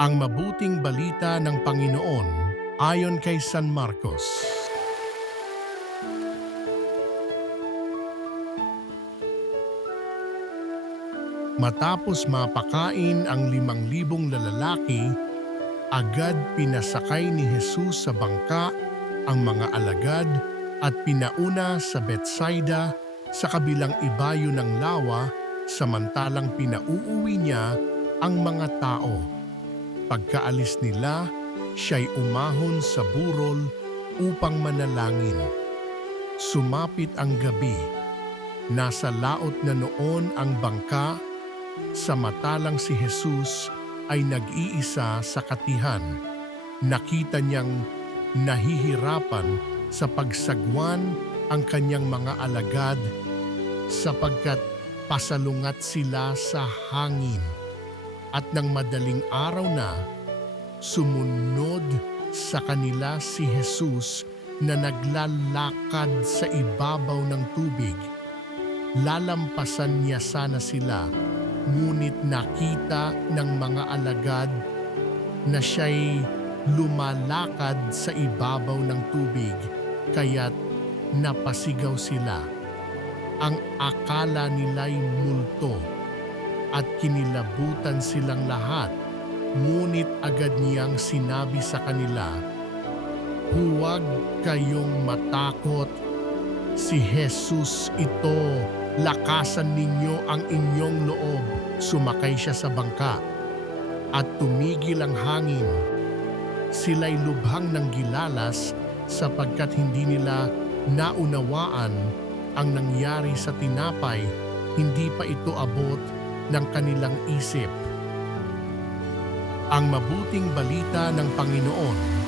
Ang mabuting balita ng Panginoon ayon kay San Marcos. Matapos mapakain ang 5,000 lalaki, agad pinasakay ni Jesus sa bangka ang mga alagad at pinauna sa Betsaida sa kabilang ibayo ng lawa, samantalang pinauuwi niya ang mga tao. Pagkaalis nila, siya'y umahon sa burol upang manalangin. Sumapit ang gabi. Nasa laot na noon ang bangka, samantalang si Jesus ay nag-iisa sa katihan. Nakita niyang nahihirapan sa pagsagwan ang kanyang mga alagad sapagkat pasalungat sila sa hangin. At nang madaling araw na, sumunod sa kanila si Jesus na naglalakad sa ibabaw ng tubig. Lalampasan niya sana sila, ngunit nakita ng mga alagad na siya'y lumalakad sa ibabaw ng tubig, kaya't napasigaw sila. Ang akala nila'y multo at kinilabutan silang lahat, ngunit agad niyang sinabi sa kanila, "Huwag kayong matakot, si Jesus ito, lakasan ninyo ang inyong loob." Sumakay siya sa bangka at tumigil ang hangin. Sila'y lubhang ng gilalas sapagkat hindi nila naunawaan ang nangyari sa tinapay, hindi pa ito abot ng kanilang isip. Ang mabuting balita ng Panginoon.